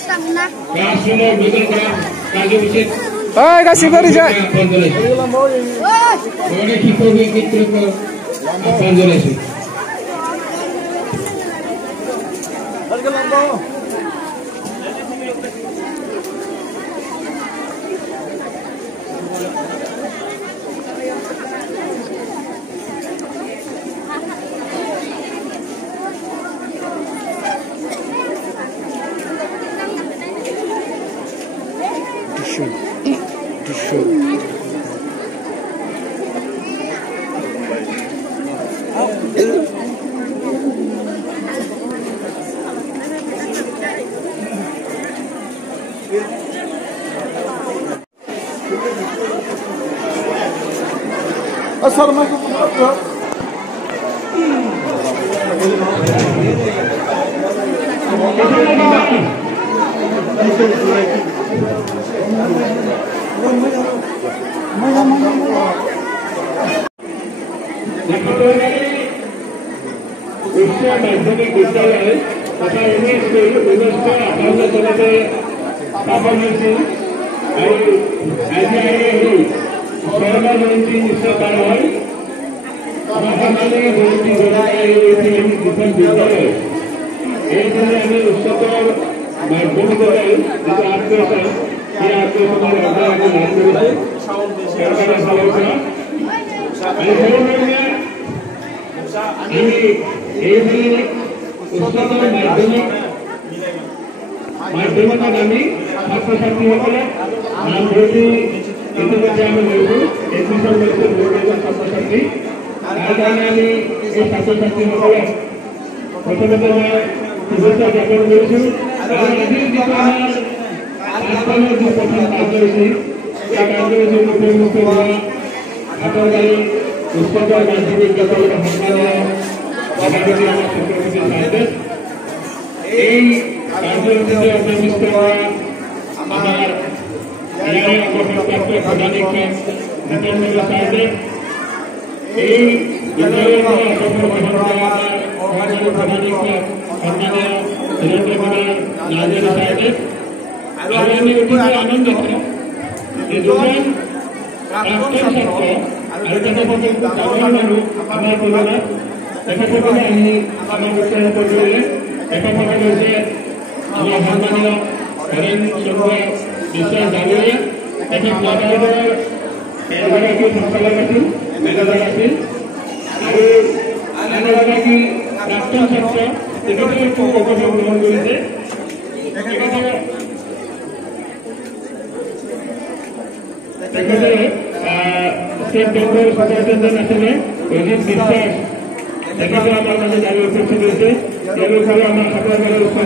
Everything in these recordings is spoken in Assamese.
क्लासरूमर भोजन करा काजू उचित ओय गासिबो रिजाय बड़े शिक्षक मित्रको आह्वान जनाइछु माध्यमिक विद्यालय तथा इंग्लिश व्यवस्था आपल्या सगळे स्थापन होईल आणि आयजीआयए कोरोना जयंती निश्चित कारवाई महामारी जयंती जनाई डिफेंस विद्यालय एक जण आम्ही उच्चतर माध्यमिक विद्यालय जिथे आत्मविश्वास हे आत्मविश्वास सरकारने आलोचना आणि उच्चतर माध्यमिक आम्ही छात्र छात्री नाम भरती इतिमध्ये आम्ही मिळतो 21 वर्ष बोर्डाच्या छात्र छात्री त्याने आम्ही हे छात्र छात्री प्रथमतः शुभेच्छा ज्ञापन करू आणि आजकाल जो प्रथम कार्यविषयी त्या कार्यविषयी मुख्य हाताळी उच्चतर माध्यमिक विद्यालय छत्रपती साहेब এই কার্যসূচিতে অন্তর্ভুক্ত হওয়া আমার এলাকায় অবসরপ্রাপ্ত প্রধান শিক্ষক জিতেন্দ্র সাহেব এই বিদ্যালয়ের অবসর গ্রহণ করা আমার প্রধান শিক্ষক সম্মানীয় ধীরেন্দ্র কুমার নাজির সাহেব আমি অতিশয় আনন্দিত যে দুজন প্রাক্তন ছাত্র আর তাদের প্রতি সাধারণ মানুষ আমার তুলনা এক্ষেত্রে আমি আমার উৎসাহিত করলেন একাপটে রয়েছে আমার সম্মানীয় হরেন চন্দ্র বিশ্বাস ডাঙৰীয়া তেখেত মহাবিদ্যালয়ৰ এগৰাকী সঞ্চালক আছিল মেনেজাৰ আছিল আৰু আন এগৰাকী প্ৰাক্তন ছাত্ৰ তেখেতে অৱসৰ গ্ৰহণ কৰিছে তেখেতে ষ্টেট বেংকৰ ছুপাৰিনটেণ্ডেণ্ট আছিলে অজিত বিশ্বাস তেখেতে আমাৰ মাজত আৰু উপস্থিত হৈছে তেওঁলোকৰ আমাৰ সাগৰবাৰী উচ্চ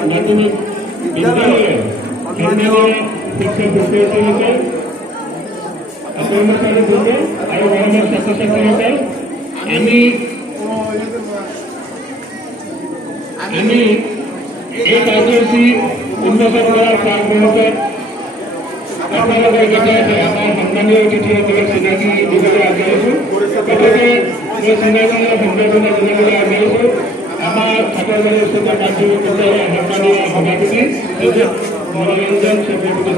মাধ্যমিক বিদ্যালয়ৰ কেন্দ্ৰীয় শিক্ষক শিক্ষয়িত্ৰীসকল কৰ্মচাৰী বৃন্দ আৰু মৰমৰ ছাত্ৰ ছাত্ৰীসকল আমি এই কাৰ্যসূচী উন্নত কৰাৰ কামসমূহত আপোনালোকৰ জৰিয়তে আমাৰ সন্মানীয় অতিথিসকলক চিনাকি দিবলৈ আগবাঢ়িছোঁ গতিকে মই চিনাজনৰ সম্বৰ্ধনা জনাবলৈ আগবাঢ়িছোঁ আমাৰ সাগৰবাড়ি উচ্চতৰ মাধ্যমিক বিদ্যালয়েৰ সম্মানীয় সভাপতি মনোৰঞ্জন চক্ৰবৰ্তী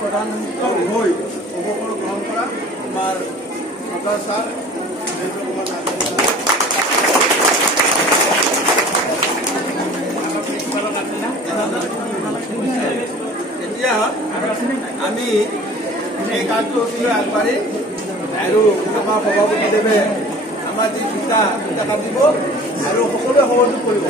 प्रधान এতিয়া আমি এই কাৰ্যসূচীলৈ আগবাঢ়ি আৰু আমাৰ সভাপতিদেৱে আমাৰ যি দুটা কাম দিব আৰু সকলোৱে সহযোগ কৰিব।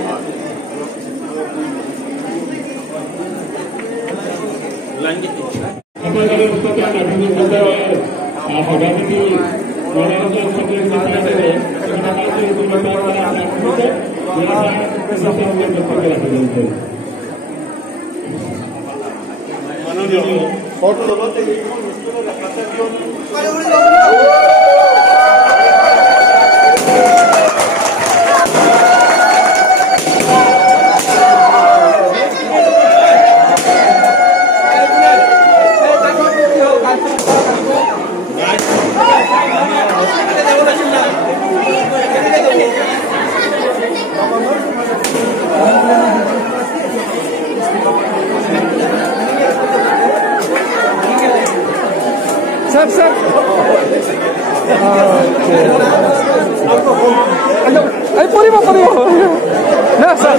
Sir. Ay, puri mo. Na, sir.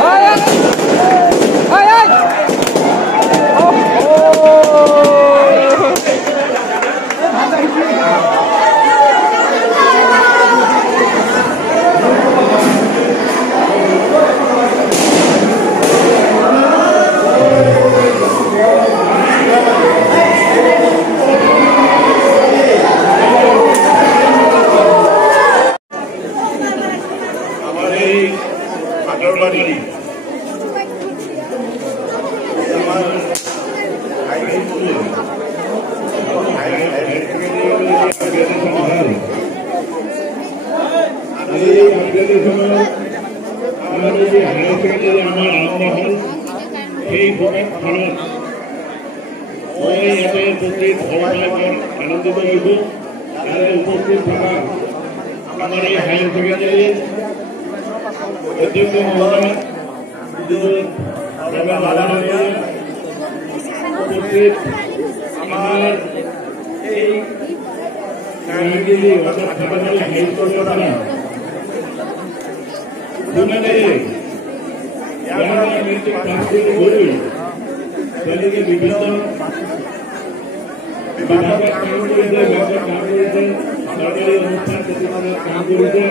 Ay! আনন্দিত হইব উপস্থিত থাকা আমার এই হায়ার সেকেন্ডারি অধ্যক্ষ মহোদয় উপস্থিত আমার এই বিভিন্ন বিভাগের কাম করেছে, সরকারি অনুষ্ঠান প্রতিষ্ঠানের কাম করেছে।